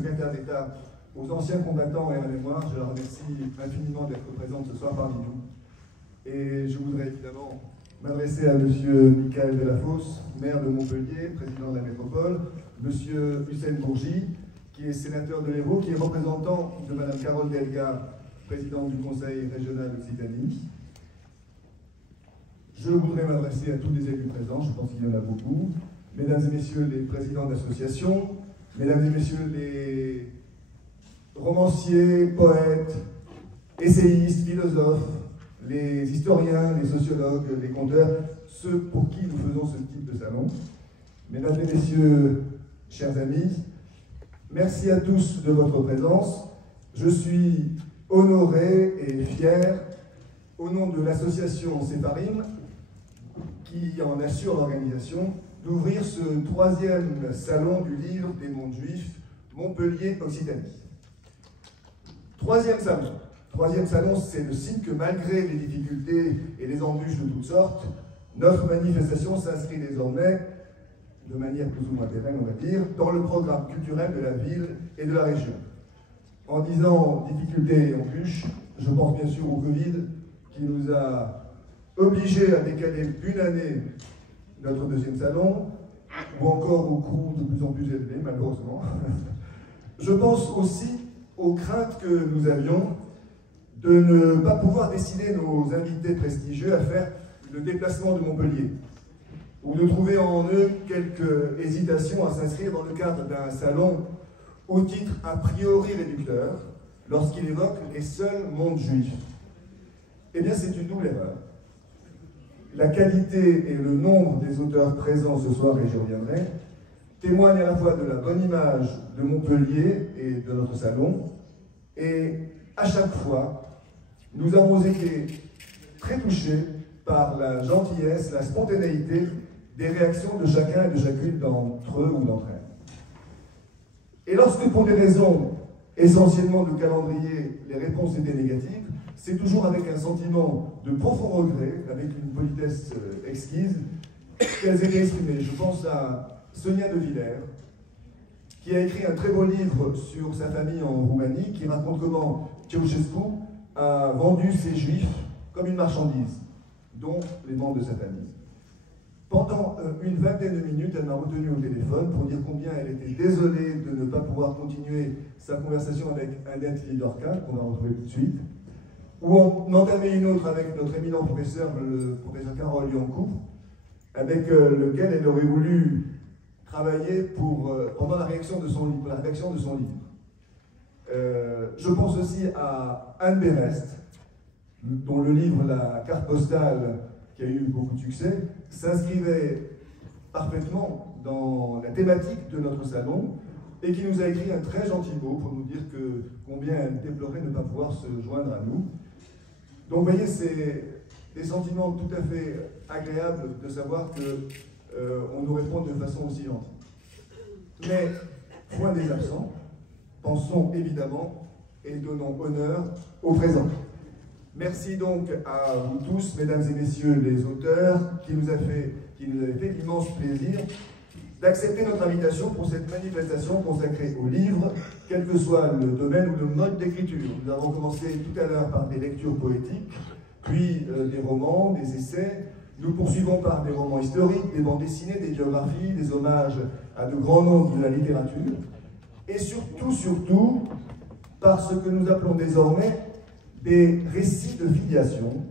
secrétaire d'État aux anciens combattants et à la mémoire. Je la remercie infiniment d'être présente ce soir parmi nous. Et je voudrais évidemment m'adresser à M. Michael Delafosse, maire de Montpellier, président de la métropole, M. Hussein Bourgi, qui est sénateur de l'Hérault, qui est représentant de Mme Carole Delga, présidente du Conseil régional d'Occitanie. Je voudrais m'adresser à tous les élus présents, je pense qu'il y en a beaucoup, mesdames et messieurs les présidents d'associations, mesdames et messieurs les romanciers, poètes, essayistes, philosophes, les historiens, les sociologues, les conteurs, ceux pour qui nous faisons ce type de salon. Mesdames et messieurs, chers amis, merci à tous de votre présence. Je suis honoré et fier, au nom de l'association Séparim, qui en assure l'organisation, d'ouvrir ce 3e salon du livre des mondes juifs, Montpellier-Occitanie. 3e salon. 3e salon, c'est le signe que malgré les difficultés et les embûches de toutes sortes, notre manifestation s'inscrit désormais, de manière plus ou moins pérenne, on va dire, dans le programme culturel de la ville et de la région. En disant difficultés et embûches, je pense bien sûr au Covid, qui nous a obligés à décaler d'une année notre 2e salon, ou encore au coût de plus en plus élevé, malheureusement. Je pense aussi aux craintes que nous avions de ne pas pouvoir décider nos invités prestigieux à faire le déplacement de Montpellier, ou de trouver en eux quelques hésitations à s'inscrire dans le cadre d'un salon au titre a priori réducteur, lorsqu'il évoque les seuls mondes juifs. Eh bien, c'est une double erreur. La qualité et le nombre des auteurs présents ce soir, et j'y reviendrai, témoignent à la fois de la bonne image de Montpellier et de notre salon, et à chaque fois, nous avons été très touchés par la gentillesse, la spontanéité des réactions de chacun et de chacune d'entre eux ou d'entre elles. Et lorsque, pour des raisons essentiellement de calendrier, les réponses étaient négatives, c'est toujours avec un sentiment de profond regret, avec une politesse exquise, qu'elles étaient exprimées. Je pense à Sonia de Villers, qui a écrit un très beau livre sur sa famille en Roumanie, qui raconte comment Ceausescu a vendu ses juifs comme une marchandise, dont les membres de sa famille. Pendant une vingtaine de minutes, elle m'a retenu au téléphone pour dire combien elle était désolée de ne pas pouvoir continuer sa conversation avec Annette Lidorka, qu'on va retrouver tout de suite, ou on entamait une autre avec notre éminent professeur, le professeur Carole Yancourt, avec lequel elle aurait voulu travailler pendant la rédaction de son livre. Je pense aussi à Anne Berest, dont le livre La carte postale, qui a eu beaucoup de succès, s'inscrivait parfaitement dans la thématique de notre salon et qui nous a écrit un très gentil mot pour nous dire combien elle déplorait de ne pas pouvoir se joindre à nous. Donc vous voyez, c'est des sentiments tout à fait agréables de savoir qu'on nous répond de façon aussi gentille. Mais, point des absents, pensons évidemment et donnons honneur au présent. Merci donc à vous tous, mesdames et messieurs les auteurs, qui nous avez fait l'immense plaisir d'accepter notre invitation pour cette manifestation consacrée au livre, quel que soit le domaine ou le mode d'écriture. Nous avons commencé tout à l'heure par des lectures poétiques, puis des romans, des essais. Nous poursuivons par des romans historiques, des bandes dessinées, des biographies, des hommages à de grands noms de la littérature, et surtout, par ce que nous appelons désormais des récits de filiation,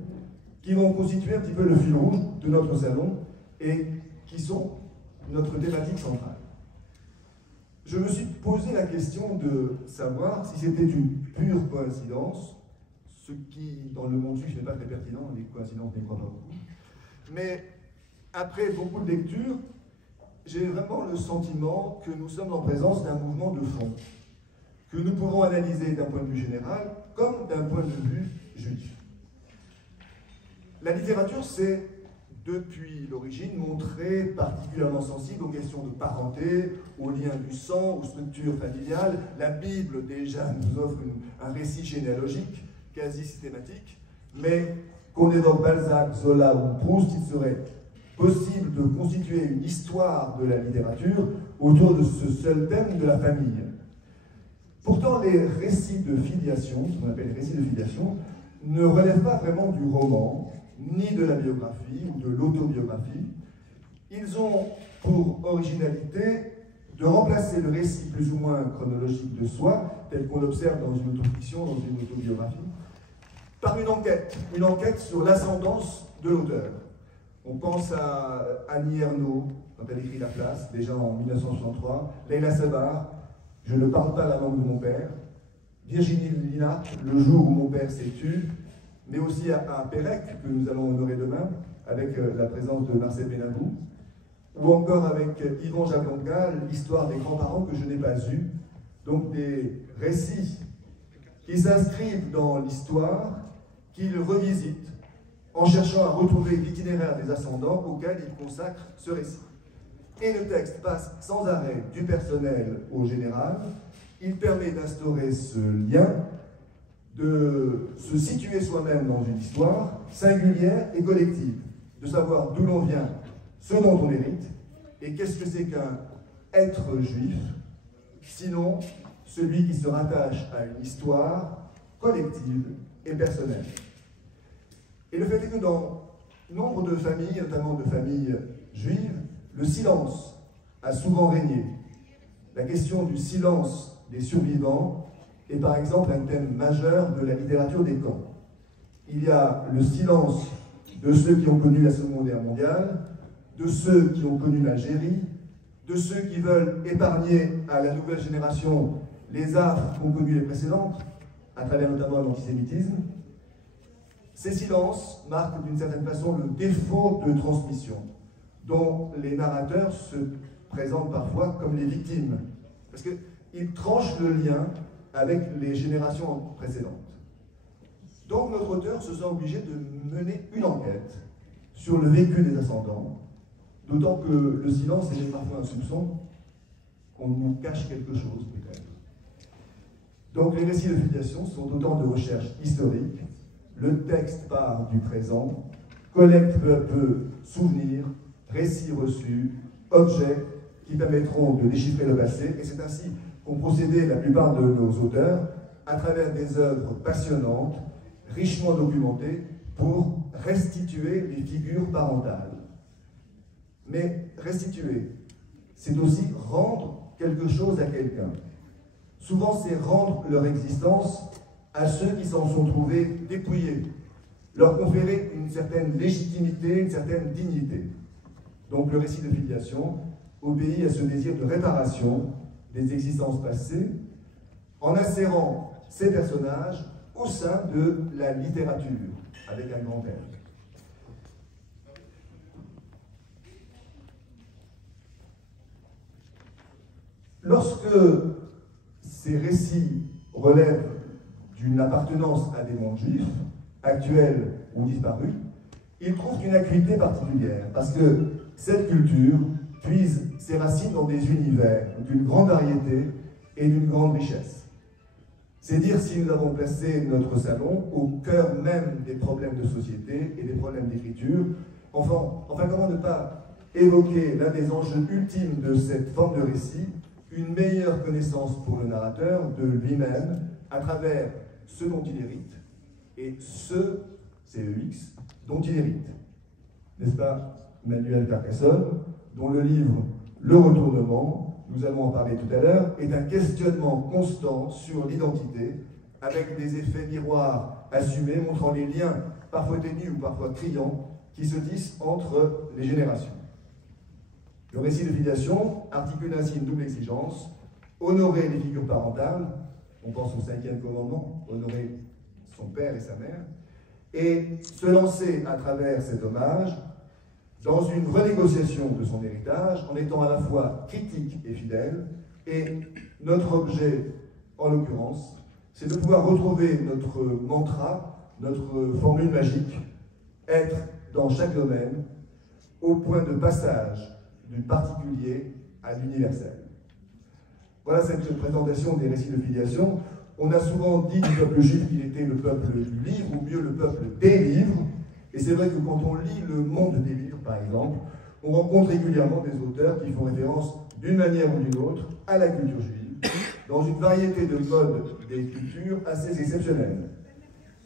qui vont constituer un petit peu le fil rouge de notre salon, et qui sont notre thématique centrale. Je me suis posé la question de savoir si c'était une pure coïncidence, ce qui, dans le monde juif, n'est pas très pertinent, les coïncidences n'y croient pas beaucoup. Mais après beaucoup de lectures, j'ai vraiment le sentiment que nous sommes en présence d'un mouvement de fond, que nous pouvons analyser d'un point de vue général comme d'un point de vue juif. La littérature s'est, depuis l'origine, montrée particulièrement sensible aux questions de parenté, aux liens du sang, aux structures familiales. La Bible, déjà, nous offre un récit généalogique quasi systématique, mais qu'on évoque Balzac, Zola ou Proust, il serait possible de constituer une histoire de la littérature autour de ce seul thème de la famille. Pourtant, les récits de filiation, ce qu'on appelle les récits de filiation, ne relèvent pas vraiment du roman, ni de la biographie ou de l'autobiographie. Ils ont pour originalité de remplacer le récit plus ou moins chronologique de soi, tel qu'on l'observe dans une autofiction, dans une autobiographie, par une enquête sur l'ascendance de l'auteur. On pense à Annie Ernaux, quand elle écrit La Place, déjà en 1963, Leila Sabar, Je ne parle pas la langue de mon père, Virginie Linac, Le jour où mon père s'est tu, mais aussi à Pérec, que nous allons honorer demain, avec la présence de Marcel Benabou, ou encore avec Yvon Jablanca, l'histoire des grands-parents que je n'ai pas eus. Donc des récits qui s'inscrivent dans l'histoire, qu'ils revisitent, en cherchant à retrouver l'itinéraire des ascendants auxquels ils consacrent ce récit. Et le texte passe sans arrêt du personnel au général. Il permet d'instaurer ce lien, de se situer soi-même dans une histoire singulière et collective, de savoir d'où l'on vient, ce dont on hérite, et qu'est-ce que c'est qu'un être juif, sinon celui qui se rattache à une histoire collective et personnelle. Et le fait est que dans nombre de familles, notamment de familles juives, le silence a souvent régné. La question du silence des survivants est par exemple un thème majeur de la littérature des camps. Il y a le silence de ceux qui ont connu la Seconde Guerre mondiale, de ceux qui ont connu l'Algérie, de ceux qui veulent épargner à la nouvelle génération les affres qu'ont connues les précédentes, à travers notamment l'antisémitisme. Ces silences marquent d'une certaine façon le défaut de transmission, dont les narrateurs se présentent parfois comme les victimes, parce qu'ils tranchent le lien avec les générations précédentes. Donc notre auteur se sent obligé de mener une enquête sur le vécu des ascendants, d'autant que le silence est parfois un soupçon qu'on nous cache quelque chose peut-être. Donc les récits de filiation sont autant de recherches historiques. Le texte part du présent, collecte peu à peu souvenirs, récits reçus, objets qui permettront de déchiffrer le passé, et c'est ainsi qu'ont procédé la plupart de nos auteurs à travers des œuvres passionnantes, richement documentées, pour restituer les figures parentales. Mais restituer, c'est aussi rendre quelque chose à quelqu'un. Souvent, c'est rendre leur existence à ceux qui s'en sont trouvés dépouillés, leur conférer une certaine légitimité, une certaine dignité. Donc le récit de filiation obéit à ce désir de réparation des existences passées, en insérant ces personnages au sein de la littérature, avec un grand R. Lorsque ces récits relèvent d'une appartenance à des mondes juifs, actuels ou disparus, ils trouvent une acuité particulière, parce que cette culture puise ses racines dans des univers d'une grande variété et d'une grande richesse. C'est dire si nous avons placé notre salon au cœur même des problèmes de société et des problèmes d'écriture. Enfin, comment ne pas évoquer l'un des enjeux ultimes de cette forme de récit, une meilleure connaissance pour le narrateur de lui-même à travers ce dont il hérite et ce, CEX, dont il hérite. N'est-ce pas Manuel Carcassonne, dont le livre Le Retournement, nous allons en parler tout à l'heure, est un questionnement constant sur l'identité, avec des effets miroirs assumés, montrant les liens, parfois ténus ou parfois criants, qui se tissent entre les générations. Le récit de filiation articule ainsi une double exigence: honorer les figures parentales, on pense au 5e commandement, honorer son père et sa mère, et se lancer à travers cet hommage dans une renégociation de son héritage, en étant à la fois critique et fidèle. Et notre objet, en l'occurrence, c'est de pouvoir retrouver notre mantra, notre formule magique, être dans chaque domaine, au point de passage du particulier à l'universel. Voilà cette présentation des récits de filiation. On a souvent dit du peuple juif qu'il était le peuple du livre, ou mieux le peuple des livres. Et c'est vrai que quand on lit Le Monde des livres, par exemple, on rencontre régulièrement des auteurs qui font référence d'une manière ou d'une autre à la culture juive, dans une variété de modes et cultures assez exceptionnelles.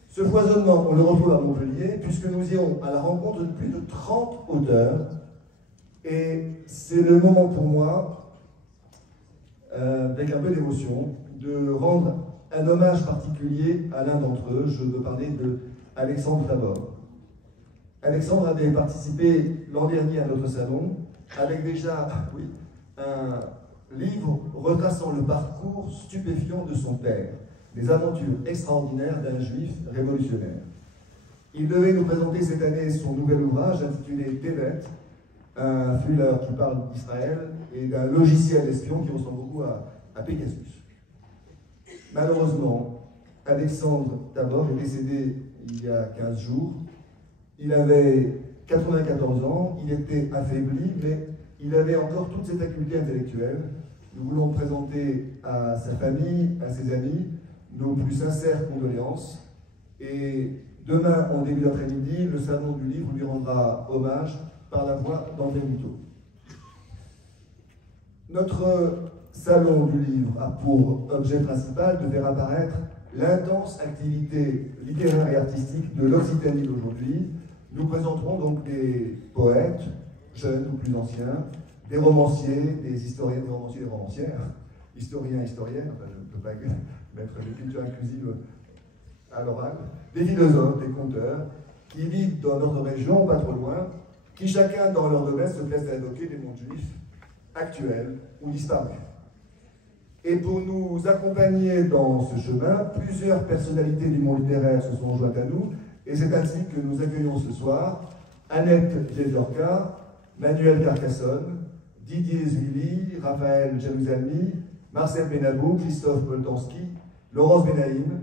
Ce foisonnement, on le retrouve à Montpellier, puisque nous irons à la rencontre de plus de 30 auteurs, et c'est le moment pour moi, avec un peu d'émotion, de rendre un hommage particulier à l'un d'entre eux. Je veux parler de Alexandre Tabor. Alexandre avait participé l'an dernier à notre salon, avec déjà un livre retraçant le parcours stupéfiant de son père, les aventures extraordinaires d'un juif révolutionnaire. Il devait nous présenter cette année son nouvel ouvrage intitulé Tevet, un thriller qui parle d'Israël et d'un logiciel espion qui ressemble beaucoup à Pegasus. Malheureusement, Alexandre Tabor est décédé il y a 15 jours. Il avait 94 ans, il était affaibli, mais il avait encore toutes ses facultés intellectuelles. Nous voulons présenter à sa famille, à ses amis, nos plus sincères condoléances. Et demain, en début d'après-midi, le Salon du Livre lui rendra hommage par la voix d'André Buteau. Notre Salon du Livre a pour objet principal de faire apparaître l'intense activité littéraire et artistique de l'Occitanie d'aujourd'hui. Nous présenterons donc des poètes, jeunes ou plus anciens, des romanciers, des historiens, des romanciers, des romancières, historiens, historiennes, enfin je ne peux pas mettre les cultures inclusives à l'oral, des philosophes, des conteurs, qui vivent dans notre région, pas trop loin, qui chacun dans leur domaine se plaisent à évoquer des mondes juifs actuels ou disparus. Et pour nous accompagner dans ce chemin, plusieurs personnalités du monde littéraire se sont jointes à nous, et c'est ainsi que nous accueillons ce soir Annette Jeziorka, Manuel Carcassonne, Didier Zuili, Raphaël Jalouzelmi, Marcel Benabou, Christophe Boltanski, Laurence Benaïm,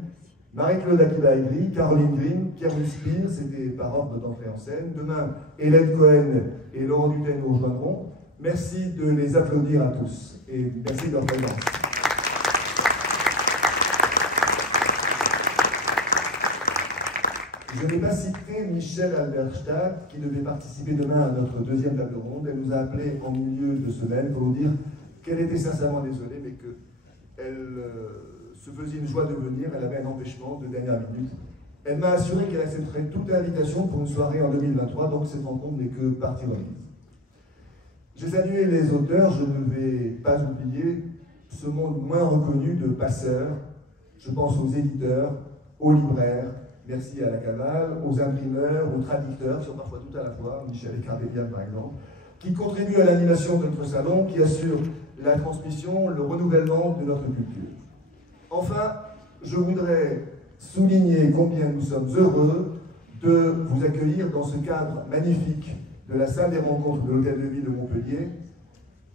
Marie-Claude Akiba-Aigri, Caroline Grimm, Pierre Spire, c'était par ordre d'entrée en scène. Demain, Hélène Cohen et Laurent Dutel nous rejoindront. Merci de les applaudir à tous et merci de leur présence. Je n'ai pas cité Michel Alberstadt, qui devait participer demain à notre deuxième table ronde. Elle nous a appelés en milieu de semaine pour nous dire qu'elle était sincèrement désolée, mais qu'elle se faisait une joie de venir. Elle avait un empêchement de dernière minute. Elle m'a assuré qu'elle accepterait toute invitation pour une soirée en 2023, donc cette rencontre n'est que partie remise. J'ai salué les auteurs, je ne vais pas oublier ce monde moins reconnu de passeurs. Je pense aux éditeurs, aux libraires, merci à la Cavale, aux imprimeurs, aux traducteurs, qui sont parfois tout à la fois, Michel Ecardébian par exemple, qui contribuent à l'animation de notre salon, qui assurent la transmission, le renouvellement de notre culture. Enfin, je voudrais souligner combien nous sommes heureux de vous accueillir dans ce cadre magnifique de la salle des rencontres de l'Hôtel de Ville de Montpellier,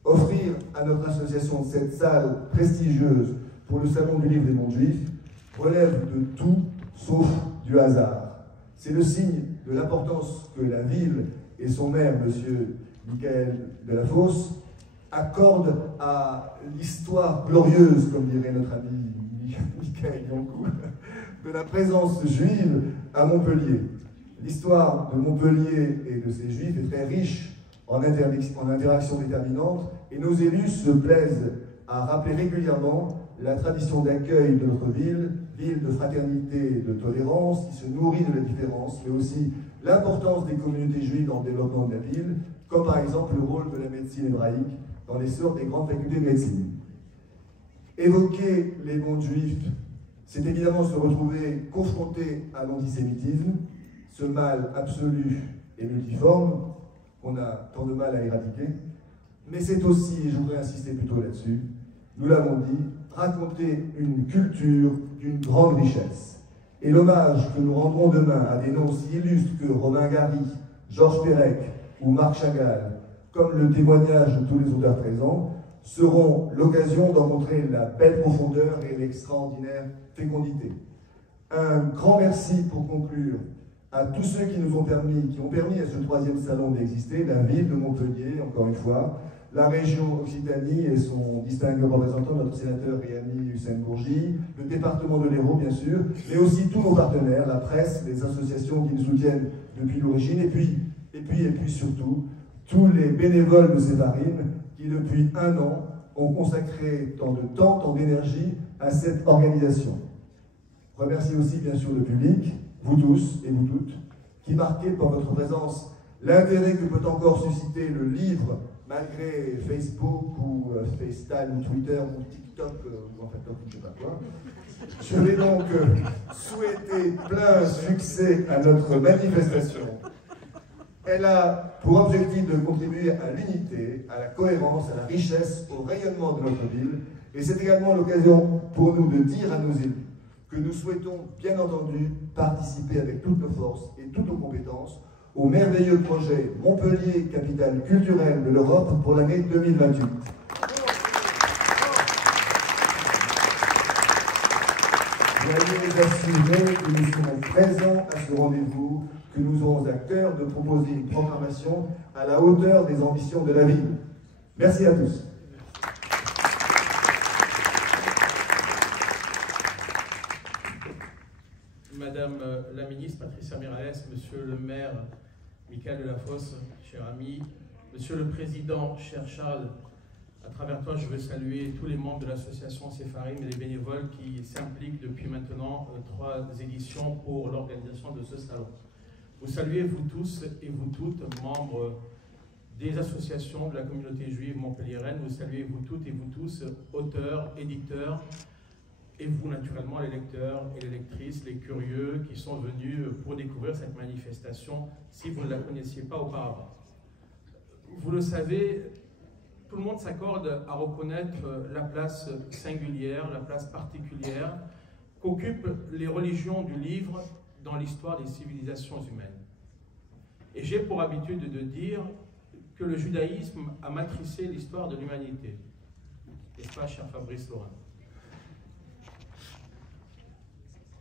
offrir à notre association cette salle prestigieuse pour le Salon du Livre des Mondes Juifs relève de tout sauf du hasard. C'est le signe de l'importance que la ville et son maire, M. Michael Delafosse, accordent à l'histoire glorieuse, comme dirait notre ami Michael Yankou, de la présence juive à Montpellier. L'histoire de Montpellier et de ses juifs est très riche en interactions déterminantes, et nos élus se plaisent à rappeler régulièrement la tradition d'accueil de notre ville, ville de fraternité et de tolérance, qui se nourrit de la différence, mais aussi l'importance des communautés juives dans le développement de la ville, comme par exemple le rôle de la médecine hébraïque dans l'essor des grandes facultés de médecine. Évoquer les mondes juifs, c'est évidemment se retrouver confronté à l'antisémitisme, ce mal absolu et multiforme qu'on a tant de mal à éradiquer, mais c'est aussi, et je voudrais insister plutôt là-dessus, nous l'avons dit, raconter une culture d'une grande richesse. Et l'hommage que nous rendrons demain à des noms aussi illustres que Romain Gary, Georges Perec ou Marc Chagall, comme le témoignage de tous les auteurs présents, seront l'occasion d'en montrer la belle profondeur et l'extraordinaire fécondité. Un grand merci pour conclure à tous ceux qui nous ont permis à ce troisième salon d'exister, la ville de Montpellier, encore une fois, la région Occitanie et son distingué représentant, notre sénateur et ami Hussein Bourgi, le département de l'Hérault, bien sûr, mais aussi tous nos partenaires, la presse, les associations qui nous soutiennent depuis l'origine, et puis surtout, tous les bénévoles de Sévarine qui, depuis 1 an, ont consacré tant de temps, tant d'énergie à cette organisation. Remercie aussi bien sûr le public, vous tous et vous toutes, qui marquez par votre présence l'intérêt que peut encore susciter le livre, malgré Facebook ou FaceTime ou Twitter ou TikTok, ou en fait, je ne sais pas quoi. Je vais donc souhaiter plein succès à notre manifestation. Elle a pour objectif de contribuer à l'unité, à la cohérence, à la richesse, au rayonnement de notre ville. Et c'est également l'occasion pour nous de dire à nos élus que nous souhaitons, bien entendu, participer avec toutes nos forces et toutes nos compétences au merveilleux projet Montpellier, capitale culturelle de l'Europe pour l'année 2028. Soyez assurés que nous serons présents à ce rendez-vous, que nous aurons à cœur de proposer une programmation à la hauteur des ambitions de la ville. Merci à tous. Madame la ministre Patricia Miralles, Monsieur le maire Michael Delafosse, cher ami, Monsieur le président, cher Charles, à travers toi, je veux saluer tous les membres de l'association Sépharim et les bénévoles qui s'impliquent depuis maintenant 3 éditions pour l'organisation de ce salon. Vous saluez, vous tous et vous toutes, membres des associations de la communauté juive montpelliéraine, vous saluez, vous toutes et vous tous, auteurs, éditeurs, et vous, naturellement, les lecteurs et les lectrices, les curieux qui sont venus pour découvrir cette manifestation si vous ne la connaissiez pas auparavant. Vous le savez, tout le monde s'accorde à reconnaître la place singulière, la place particulière qu'occupent les religions du livre dans l'histoire des civilisations humaines. Et j'ai pour habitude de dire que le judaïsme a matricé l'histoire de l'humanité. N'est-ce pas, cher Fabrice Lorrain?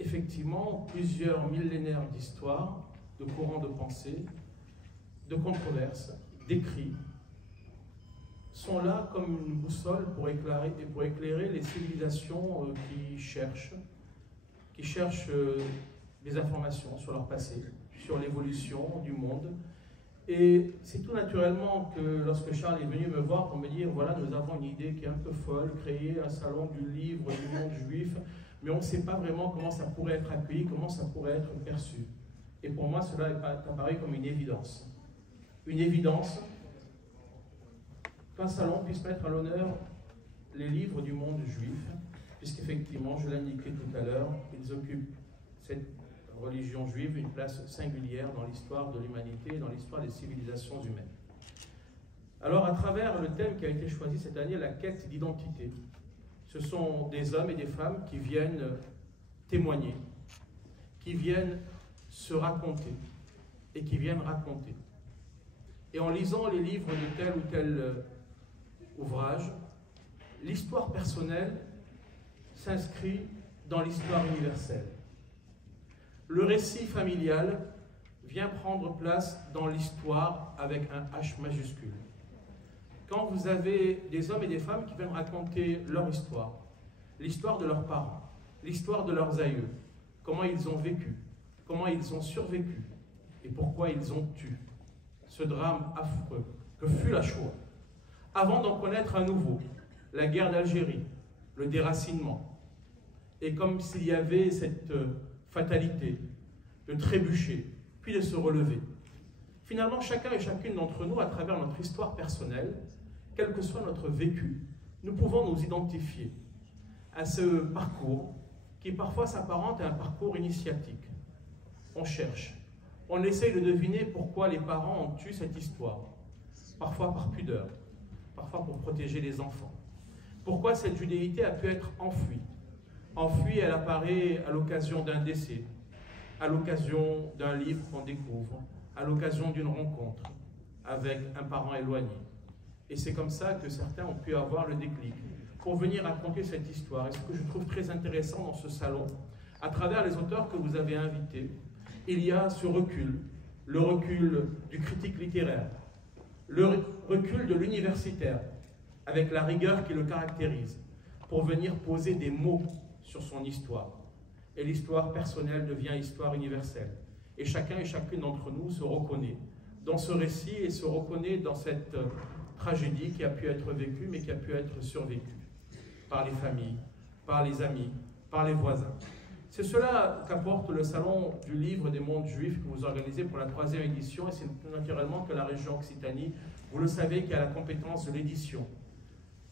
Effectivement, plusieurs millénaires d'histoire, de courants de pensée, de controverses, d'écrits, sont là comme une boussole pour éclairer les civilisations qui cherchent des informations sur leur passé, sur l'évolution du monde. Et c'est tout naturellement que lorsque Charles est venu me voir pour me dire, voilà, nous avons une idée qui est un peu folle, créer un salon du livre du monde juif, mais on ne sait pas vraiment comment ça pourrait être accueilli, comment ça pourrait être perçu. Et pour moi, cela est apparu comme une évidence. Une évidence qu'un salon puisse mettre à l'honneur les livres du monde juif, puisqu'effectivement, je l'indiquais tout à l'heure, ils occupent cette religion juive une place singulière dans l'histoire de l'humanité et dans l'histoire des civilisations humaines. Alors, à travers le thème qui a été choisi cette année, la quête d'identité, ce sont des hommes et des femmes qui viennent témoigner, qui viennent se raconter et qui viennent raconter. Et en lisant les livres de tel ou tel ouvrage, l'histoire personnelle s'inscrit dans l'histoire universelle. Le récit familial vient prendre place dans l'histoire avec un H majuscule. Quand vous avez des hommes et des femmes qui viennent raconter leur histoire, l'histoire de leurs parents, l'histoire de leurs aïeux, comment ils ont vécu, comment ils ont survécu et pourquoi ils ont tué ce drame affreux que fut la Shoah, avant d'en connaître un nouveau, la guerre d'Algérie, le déracinement, et comme s'il y avait cette fatalité de trébucher, puis de se relever. Finalement, chacun et chacune d'entre nous, à travers notre histoire personnelle, quel que soit notre vécu, nous pouvons nous identifier à ce parcours qui parfois s'apparente à un parcours initiatique. On cherche, on essaye de deviner pourquoi les parents ont tué cette histoire, parfois par pudeur, parfois pour protéger les enfants. Pourquoi cette judéité a pu être enfouie. Enfouie, elle apparaît à l'occasion d'un décès, à l'occasion d'un livre qu'on découvre, à l'occasion d'une rencontre avec un parent éloigné. Et c'est comme ça que certains ont pu avoir le déclic pour venir raconter cette histoire. Et ce que je trouve très intéressant dans ce salon, à travers les auteurs que vous avez invités, il y a ce recul, le recul du critique littéraire, le recul de l'universitaire, avec la rigueur qui le caractérise, pour venir poser des mots sur son histoire. Et l'histoire personnelle devient histoire universelle. Et chacun et chacune d'entre nous se reconnaît dans ce récit et se reconnaît dans cette tragédie qui a pu être vécue, mais qui a pu être survécue par les familles, par les amis, par les voisins. C'est cela qu'apporte le Salon du Livre des Mondes Juifs que vous organisez pour la 3e édition, et c'est naturellement que la région Occitanie, vous le savez, qui a la compétence de l'édition,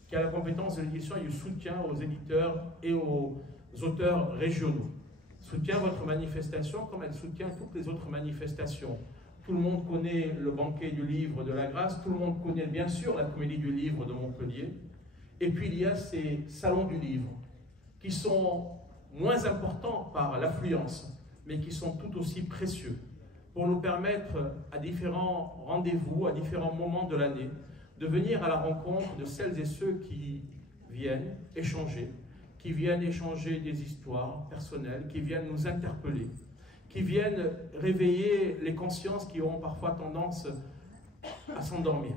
qui a la compétence de l'édition et du soutien aux éditeurs et aux auteurs régionaux. Soutient votre manifestation comme elle soutient toutes les autres manifestations. Tout le monde connaît le banquet du livre de la Grâce, tout le monde connaît bien sûr la comédie du livre de Montpellier, et puis il y a ces salons du livre qui sont moins importants par l'affluence, mais qui sont tout aussi précieux pour nous permettre à différents rendez-vous, à différents moments de l'année, de venir à la rencontre de celles et ceux qui viennent échanger des histoires personnelles, qui viennent nous interpeller, qui viennent réveiller les consciences qui ont parfois tendance à s'endormir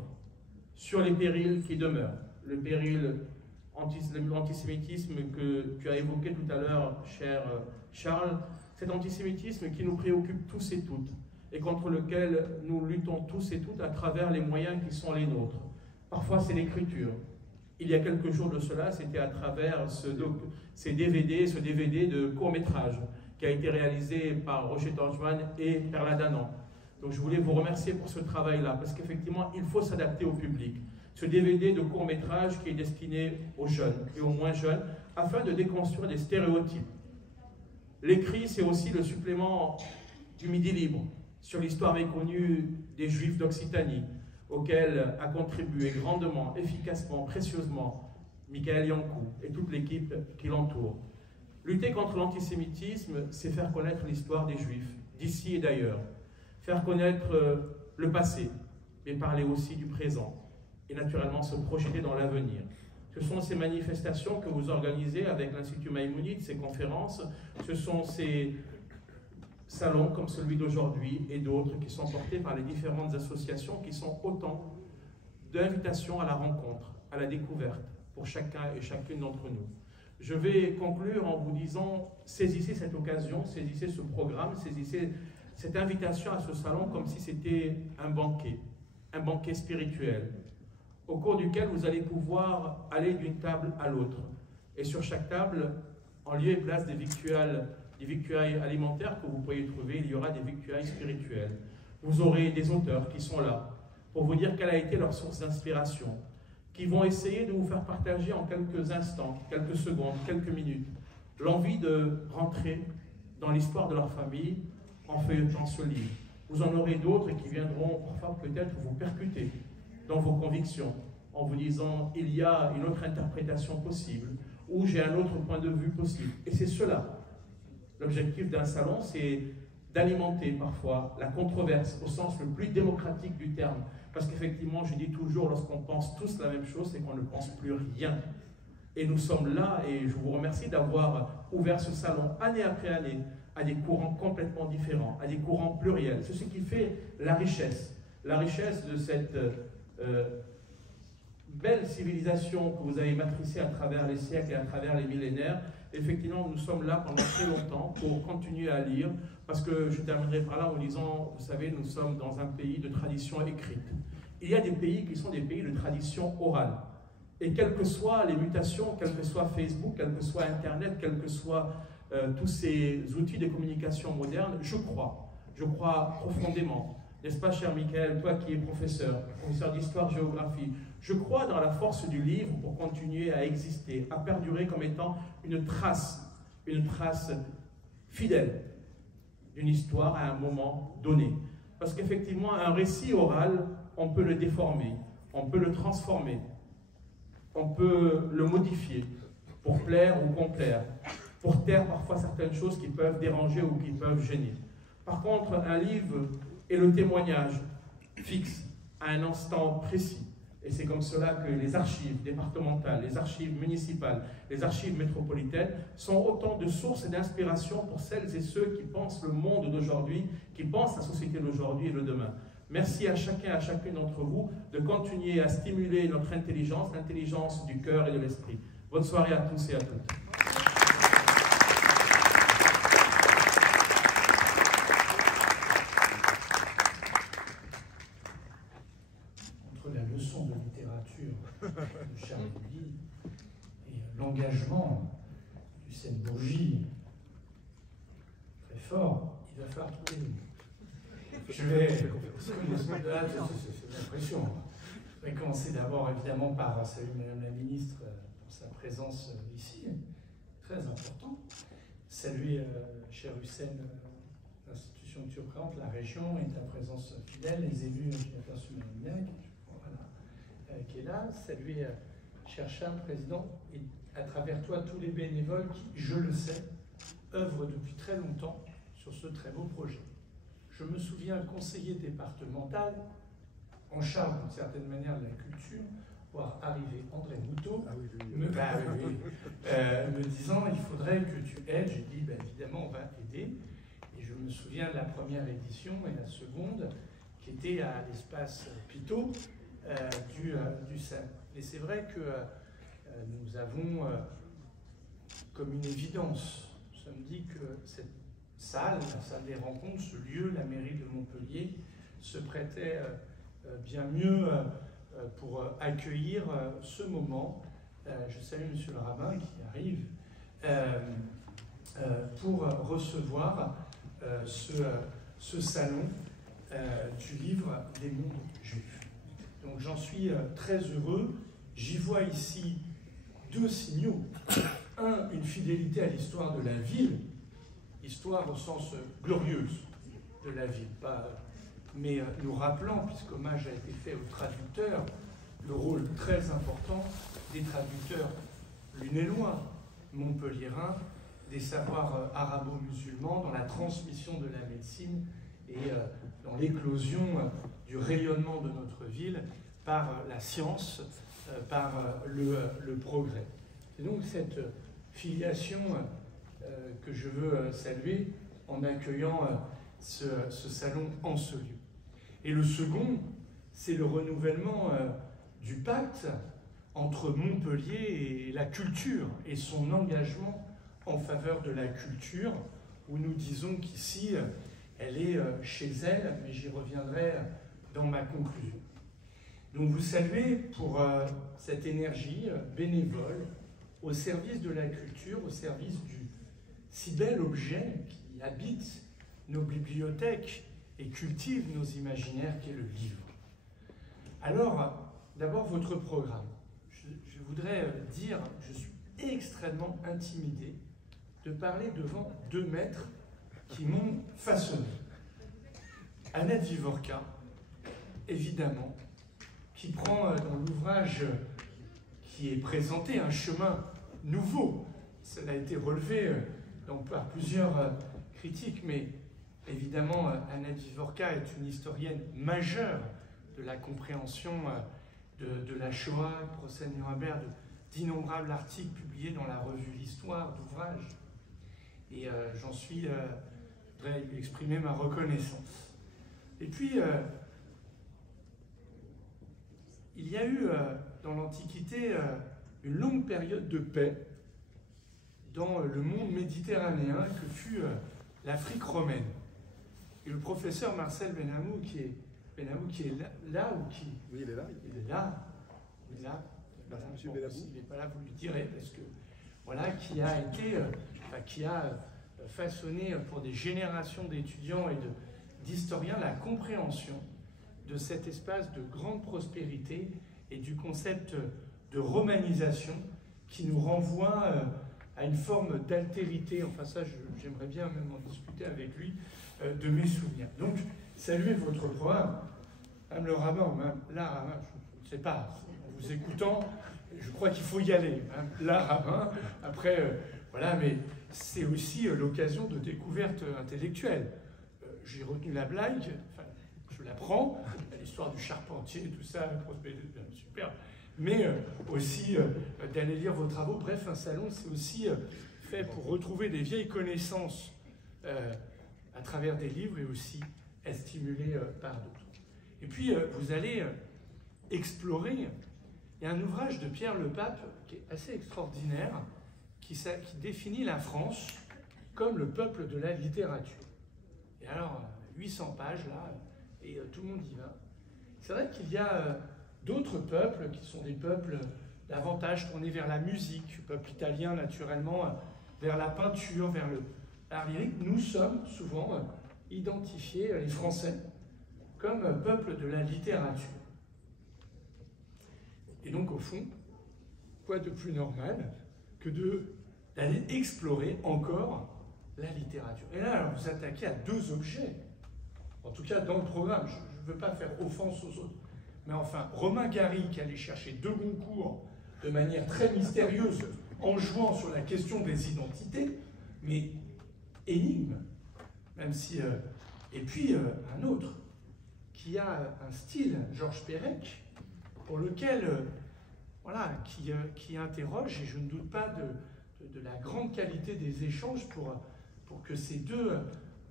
sur les périls qui demeurent, le péril l'antisémitisme que tu as évoqué tout à l'heure, cher Charles, cet antisémitisme qui nous préoccupe tous et toutes, et contre lequel nous luttons tous et toutes à travers les moyens qui sont les nôtres. Parfois c'est l'écriture. Il y a quelques jours de cela, c'était à travers ce DVD de court-métrage qui a été réalisé par Roger Torchman et Perla Danan. Donc je voulais vous remercier pour ce travail-là, parce qu'effectivement, il faut s'adapter au public. Ce DVD de court-métrage qui est destiné aux jeunes et aux moins jeunes, afin de déconstruire des stéréotypes. L'écrit, c'est aussi le supplément du Midi Libre sur l'histoire méconnue des Juifs d'Occitanie, auquel a contribué grandement, efficacement, précieusement Michael Yankou et toute l'équipe qui l'entoure. Lutter contre l'antisémitisme, c'est faire connaître l'histoire des Juifs, d'ici et d'ailleurs. Faire connaître le passé, mais parler aussi du présent. Et naturellement se projeter dans l'avenir. Ce sont ces manifestations que vous organisez avec l'Institut Maïmonide, ces conférences, ce sont ces salons comme celui d'aujourd'hui et d'autres qui sont portés par les différentes associations qui sont autant d'invitations à la rencontre, à la découverte pour chacun et chacune d'entre nous. Je vais conclure en vous disant, saisissez cette occasion, saisissez ce programme, saisissez cette invitation à ce salon comme si c'était un banquet spirituel, au cours duquel vous allez pouvoir aller d'une table à l'autre. Et sur chaque table, en lieu et place des victuailles alimentaires que vous pourriez trouver, il y aura des victuailles spirituelles. Vous aurez des auteurs qui sont là pour vous dire quelle a été leur source d'inspiration, qui vont essayer de vous faire partager en quelques instants, quelques secondes, quelques minutes, l'envie de rentrer dans l'histoire de leur famille en feuilletant ce livre. Vous en aurez d'autres qui viendront parfois peut-être vous percuter dans vos convictions, en vous disant « il y a une autre interprétation possible » ou « j'ai un autre point de vue possible ». Et c'est cela. L'objectif d'un salon, c'est d'alimenter parfois la controverse au sens le plus démocratique du terme. Parce qu'effectivement, je dis toujours, lorsqu'on pense tous la même chose, c'est qu'on ne pense plus rien. Et nous sommes là, et je vous remercie d'avoir ouvert ce salon année après année à des courants complètement différents, à des courants pluriels. C'est ce qui fait la richesse de cette belle civilisation que vous avez matricée à travers les siècles et à travers les millénaires. Effectivement, nous sommes là pendant très longtemps pour continuer à lire, parce que je terminerai par là en disant, vous savez, nous sommes dans un pays de tradition écrite. Il y a des pays qui sont des pays de tradition orale. Et quelles que soient les mutations, quel que soit Facebook, quel que soit Internet, quels que soient tous ces outils de communication modernes, je crois profondément, n'est-ce pas, cher Michael, toi qui es professeur d'histoire-géographie, je crois dans la force du livre pour continuer à exister, à perdurer comme étant une trace fidèle d'une histoire à un moment donné. Parce qu'effectivement, un récit oral, on peut le déformer, on peut le transformer, on peut le modifier pour plaire ou complaire, pour taire parfois certaines choses qui peuvent déranger ou qui peuvent gêner. Par contre, un livre est le témoignage fixe à un instant précis. Et c'est comme cela que les archives départementales, les archives municipales, les archives métropolitaines sont autant de sources d'inspiration pour celles et ceux qui pensent le monde d'aujourd'hui, qui pensent la société d'aujourd'hui et de demain. Merci à chacun et à chacune d'entre vous de continuer à stimuler notre intelligence, l'intelligence du cœur et de l'esprit. Bonne soirée à tous et à toutes. Entre la leçon de littérature bougie très fort, il va falloir trouver les mots. Je vais... C'est l'impression. Je vais commencer d'abord évidemment par saluer Madame la Ministre pour sa présence ici, très important. Saluer, cher Hussein, l'institution que tu représentes, la région et ta présence fidèle, les élus, j'ai aperçu Mme Niac, voilà, qui est là. Saluer, cher Cham, président, et à travers toi tous les bénévoles qui, je le sais, œuvrent depuis très longtemps sur ce très beau projet. Je me souviens, conseiller départemental, en charge d'une certaine manière de la culture, voir arriver André Moutot, me disant il faudrait que tu aides. J'ai dit évidemment on va aider. Et je me souviens de la première édition et la seconde qui était à l'espace Pitot du SAM. Et c'est vrai que nous avons comme une évidence, nous sommes dit que cette salle, la salle des rencontres, ce lieu, la mairie de Montpellier, se prêtait bien mieux pour accueillir ce moment. Je salue Monsieur le rabbin qui arrive pour recevoir ce salon du livre des mondes juifs. Donc j'en suis très heureux. J'y vois ici deux signaux. Un, une fidélité à l'histoire de la ville, histoire au sens glorieuse de la ville, mais nous rappelant, puisqu'hommage a été fait aux traducteurs, le rôle très important des traducteurs lunénois, montpelliérains, des savoirs arabo-musulmans dans la transmission de la médecine et dans l'éclosion du rayonnement de notre ville par la science, par le progrès. C'est donc cette filiation que je veux saluer en accueillant ce salon en ce lieu. Et le second, c'est le renouvellement du pacte entre Montpellier et la culture et son engagement en faveur de la culture, où nous disons qu'ici, elle est chez elle, mais j'y reviendrai dans ma conclusion. Donc vous saluez pour cette énergie bénévole au service de la culture, au service du si bel objet qui habite nos bibliothèques et cultive nos imaginaires, qui est le livre. Alors, d'abord, votre programme. Je voudrais dire, je suis extrêmement intimidé de parler devant deux maîtres qui m'ont façonné. Annette Vivorka, évidemment, qui prend dans l'ouvrage qui est présenté un chemin nouveau. Cela a été relevé par plusieurs critiques, mais évidemment, Annette Vivorka est une historienne majeure de la compréhension de la Shoah, le procès de Nuremberg, d'innombrables articles publiés dans la revue L'Histoire d'ouvrages. Et j'en suis, je voudrais lui exprimer ma reconnaissance. Et puis, il y a eu dans l'Antiquité une longue période de paix dans le monde méditerranéen que fut l'Afrique romaine. Et le professeur Marcel Benamou, qui est là ou qui... Oui, il est là. Il est là. Il est là. Monsieur Bon, Benamou. s'il n'est pas là, vous lui direz, parce que voilà, qui a été, qui a façonné pour des générations d'étudiants et d'historiens la compréhension de cet espace de grande prospérité et du concept de romanisation qui nous renvoie à une forme d'altérité, enfin ça j'aimerais bien même en discuter avec lui, de mes souvenirs. Donc, saluez votre programme, même le rabbin, même là, rabbin, je ne sais pas, en vous écoutant, je crois qu'il faut y aller, hein, là, rabbin, après, voilà, mais c'est aussi l'occasion de découverte intellectuelle. J'ai retenu la blague, enfin, je la prends, l'histoire du charpentier, tout ça, super, mais aussi d'aller lire vos travaux. Bref, un salon, c'est aussi fait pour retrouver des vieilles connaissances à travers des livres et aussi stimulées par d'autres. Et puis, vous allez explorer. Il y a un ouvrage de Pierre Le Pape qui est assez extraordinaire, qui définit la France comme le peuple de la littérature. Et alors, 800 pages là, et tout le monde y va. C'est vrai qu'il y a d'autres peuples qui sont des peuples davantage tournés vers la musique, le peuple italien naturellement, vers la peinture, vers l'art lyrique, nous sommes souvent identifiés, les Français, comme peuple de la littérature. Et donc, au fond, quoi de plus normal que d'aller explorer encore la littérature. Et là, alors, vous attaquez à deux objets, en tout cas dans le programme. Je ne veux pas faire offense aux autres, mais enfin, Romain Gary, qui allait chercher deux Goncourt de manière très mystérieuse, en jouant sur la question des identités, mais énigme, même si... et puis, un autre, qui a un style, Georges Perec, pour lequel... voilà, qui interroge, et je ne doute pas de la grande qualité des échanges pour que ces deux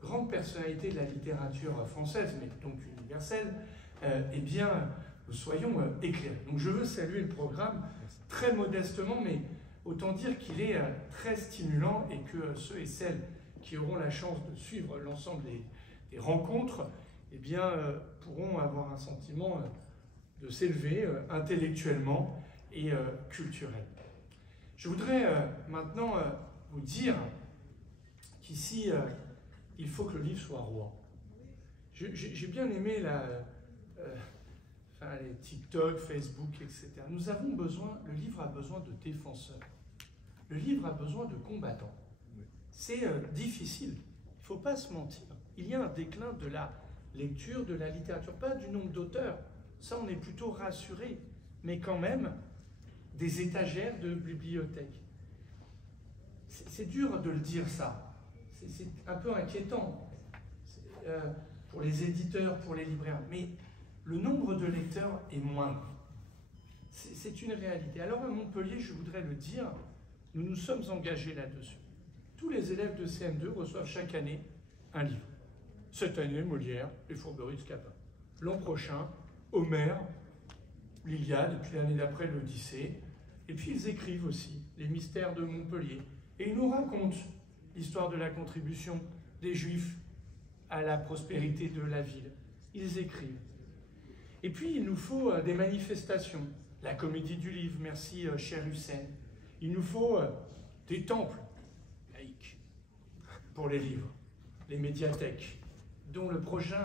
grandes personnalités de la littérature française, mais donc universelle, eh bien, nous soyons éclairés. Donc je veux saluer le programme très modestement, mais autant dire qu'il est très stimulant et que ceux et celles qui auront la chance de suivre l'ensemble des rencontres, eh bien, pourront avoir un sentiment de s'élever intellectuellement et culturel. Je voudrais maintenant vous dire qu'ici, il faut que le livre soit roi. J'ai bien aimé les TikTok, Facebook, etc. Nous avons besoin, le livre a besoin de défenseurs. Le livre a besoin de combattants. C'est difficile, il ne faut pas se mentir. Il y a un déclin de la lecture, de la littérature, pas du nombre d'auteurs, ça on est plutôt rassuré, mais quand même des étagères de bibliothèques. C'est dur de le dire ça, c'est un peu inquiétant pour les éditeurs, pour les libraires, mais le nombre de lecteurs est moindre. C'est une réalité. Alors à Montpellier, je voudrais le dire, nous nous sommes engagés là-dessus. Tous les élèves de CM2 reçoivent chaque année un livre. Cette année, Molière et Fourberie de Scapin. L'an prochain, Homère, l'Iliade, et puis l'année d'après, l'Odyssée. Et puis ils écrivent aussi les mystères de Montpellier. Et ils nous racontent l'histoire de la contribution des Juifs à la prospérité de la ville. Ils écrivent. Et puis il nous faut des manifestations. La comédie du livre, merci cher Hussein. Il nous faut des temples laïques pour les livres, les médiathèques, dont le prochain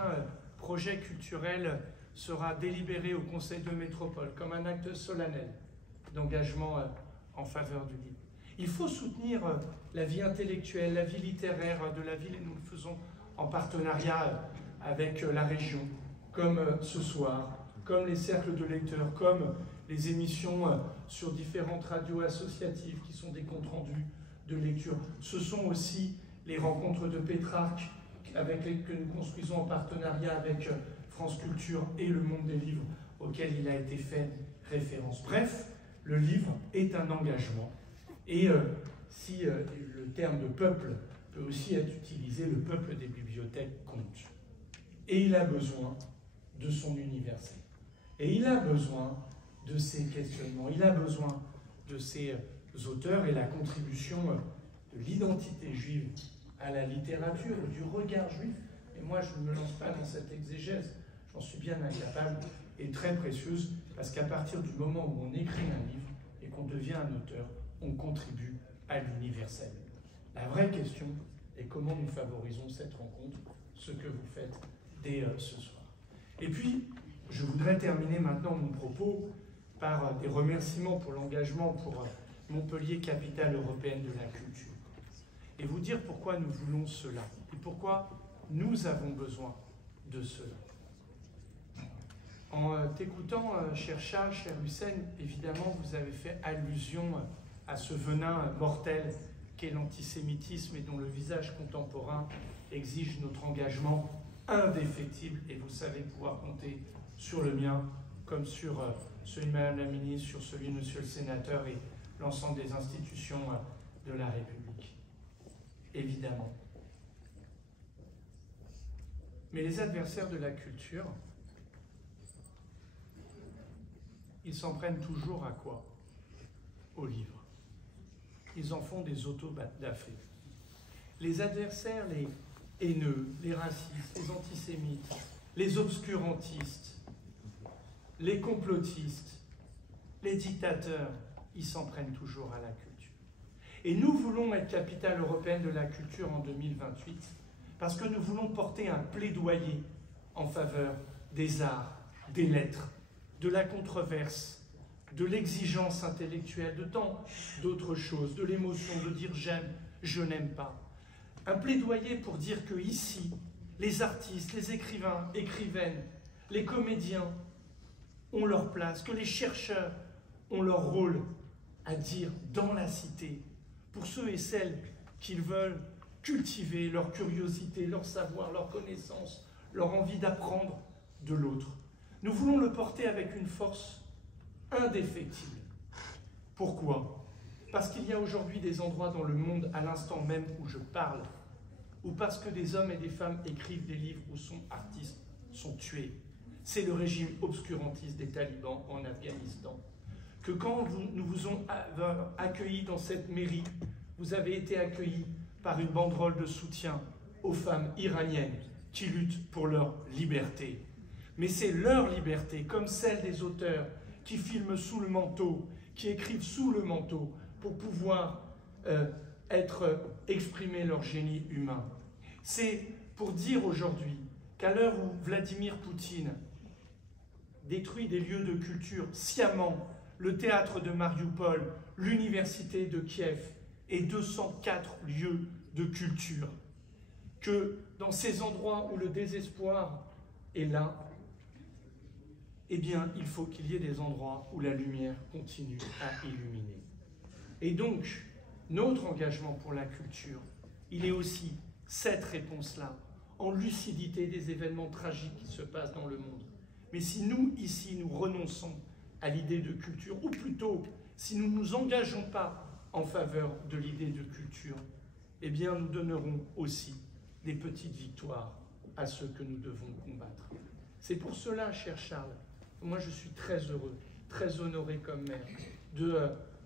projet culturel sera délibéré au Conseil de métropole comme un acte solennel d'engagement en faveur du livre. Il faut soutenir la vie intellectuelle, la vie littéraire de la ville, et nous le faisons en partenariat avec la région, comme ce soir, comme les cercles de lecteurs, comme les émissions sur différentes radios associatives qui sont des comptes rendus de lecture. Ce sont aussi les rencontres de Pétrarque que nous construisons en partenariat avec France Culture et le Monde des Livres, auquel il a été fait référence. Bref, le livre est un engagement. Et si le terme de peuple peut aussi être utilisé, le peuple des bibliothèques compte. Et il a besoin de son universel. Et il a besoin de ses questionnements. Il a besoin de ses auteurs, et la contribution de l'identité juive à la littérature, du regard juif. Et moi, je ne me lance pas dans cette exégèse, j'en suis bien incapable, est très précieuse, parce qu'à partir du moment où on écrit un livre et qu'on devient un auteur, on contribue à l'universel. La vraie question est comment nous favorisons cette rencontre, ce que vous faites dès ce soir. Et puis, je voudrais terminer maintenant mon propos par des remerciements pour l'engagement pour Montpellier, capitale européenne de la culture. Et vous dire pourquoi nous voulons cela, et pourquoi nous avons besoin de cela. En t'écoutant, cher Charles, cher Hussein, évidemment, vous avez fait allusion à ce venin mortel qu'est l'antisémitisme et dont le visage contemporain exige notre engagement indéfectible. Et vous savez pouvoir compter sur le mien, comme sur celui de Madame la Ministre, sur celui de Monsieur le Sénateur et l'ensemble des institutions de la République. Évidemment. Mais les adversaires de la culture, ils s'en prennent toujours à quoi? Au livre. Ils en font des autodafés. Les adversaires, les haineux, les racistes, les antisémites, les obscurantistes, les complotistes, les dictateurs, ils s'en prennent toujours à la culture. Et nous voulons être capitale européenne de la culture en 2028 parce que nous voulons porter un plaidoyer en faveur des arts, des lettres, de la controverse, de l'exigence intellectuelle, de tant d'autres choses, de l'émotion, de dire j'aime, je n'aime pas. Un plaidoyer pour dire que ici, les artistes, les écrivains, écrivaines, les comédiens ont leur place, que les chercheurs ont leur rôle à dire dans la cité, pour ceux et celles qui veulent cultiver leur curiosité, leur savoir, leur connaissance, leur envie d'apprendre de l'autre. Nous voulons le porter avec une force indéfectible. Pourquoi? Parce qu'il y a aujourd'hui des endroits dans le monde, à l'instant même où je parle, ou parce que des hommes et des femmes écrivent des livres ou sont artistes, sont tués. C'est le régime obscurantiste des talibans en Afghanistan. Que quand nous vous avons accueillis dans cette mairie, vous avez été accueillis par une banderole de soutien aux femmes iraniennes qui luttent pour leur liberté. Mais c'est leur liberté, comme celle des auteurs qui filment sous le manteau, qui écrivent sous le manteau, pour pouvoir exprimer leur génie humain. C'est pour dire aujourd'hui qu'à l'heure où Vladimir Poutine détruit des lieux de culture sciemment, le théâtre de Mariupol, l'université de Kiev et 204 lieux de culture, que dans ces endroits où le désespoir est là, eh bien, il faut qu'il y ait des endroits où la lumière continue à illuminer. Et donc, notre engagement pour la culture, il est aussi cette réponse-là, en lucidité des événements tragiques qui se passent dans le monde. Mais si nous, ici, nous renonçons à l'idée de culture, ou plutôt, si nous ne nous engageons pas en faveur de l'idée de culture, eh bien, nous donnerons aussi des petites victoires à ceux que nous devons combattre. C'est pour cela, cher Charles, moi je suis très heureux, très honoré comme maire de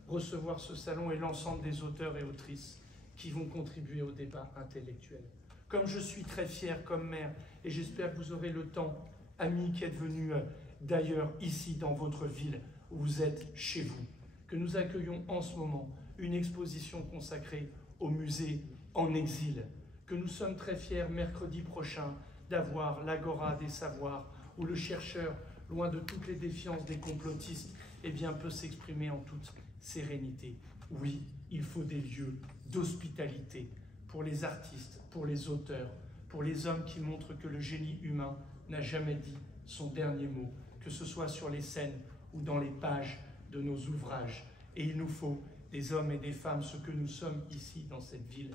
recevoir ce salon et l'ensemble des auteurs et autrices qui vont contribuer au débat intellectuel. Comme je suis très fier comme maire, et j'espère que vous aurez le temps, amis qui êtes venus d'ailleurs ici dans votre ville, où vous êtes chez vous, que nous accueillons en ce moment une exposition consacrée au musée en exil, que nous sommes très fiers mercredi prochain d'avoir l'Agora des savoirs, où le chercheur, loin de toutes les défiances des complotistes, eh bien, peut s'exprimer en toute sérénité. Oui, il faut des lieux d'hospitalité pour les artistes, pour les auteurs, pour les hommes qui montrent que le génie humain n'a jamais dit son dernier mot, que ce soit sur les scènes ou dans les pages de nos ouvrages. Et il nous faut des hommes et des femmes, ce que nous sommes ici dans cette ville,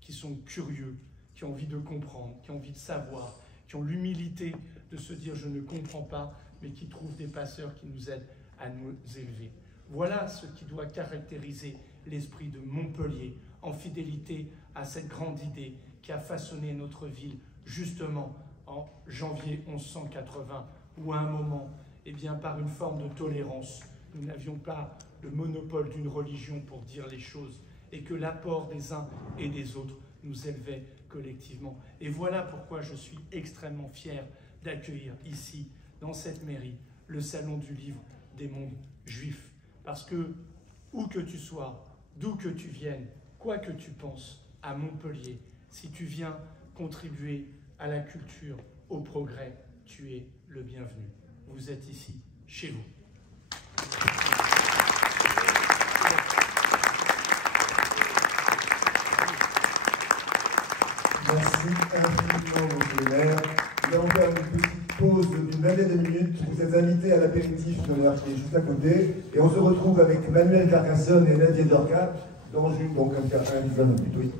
qui sont curieux, qui ont envie de comprendre, qui ont envie de savoir, qui ont l'humilité de se dire « je ne comprends pas », mais qui trouvent des passeurs qui nous aident à nous élever. Voilà ce qui doit caractériser l'esprit de Montpellier, en fidélité à cette grande idée qui a façonné notre ville, justement en janvier 1180, où à un moment, eh bien, par une forme de tolérance, nous n'avions pas le monopole d'une religion pour dire les choses, et que l'apport des uns et des autres nous élevait collectivement. Et voilà pourquoi je suis extrêmement fier d'accueillir ici, dans cette mairie, le Salon du Livre des mondes juifs. Parce que, où que tu sois, d'où que tu viennes, quoi que tu penses, à Montpellier, si tu viens contribuer à la culture, au progrès, tu es le bienvenu. Vous êtes ici, chez vous. Merci infiniment, monsieur le maire. Nous allons faire une petite pause d'une vingtaine de minutes. Vous êtes invités à l'apéritif de l'heure qui est juste à côté. Et on se retrouve avec Manuel Carcassonne et Nadia Dorca dans une, donc un épisode plus tôt.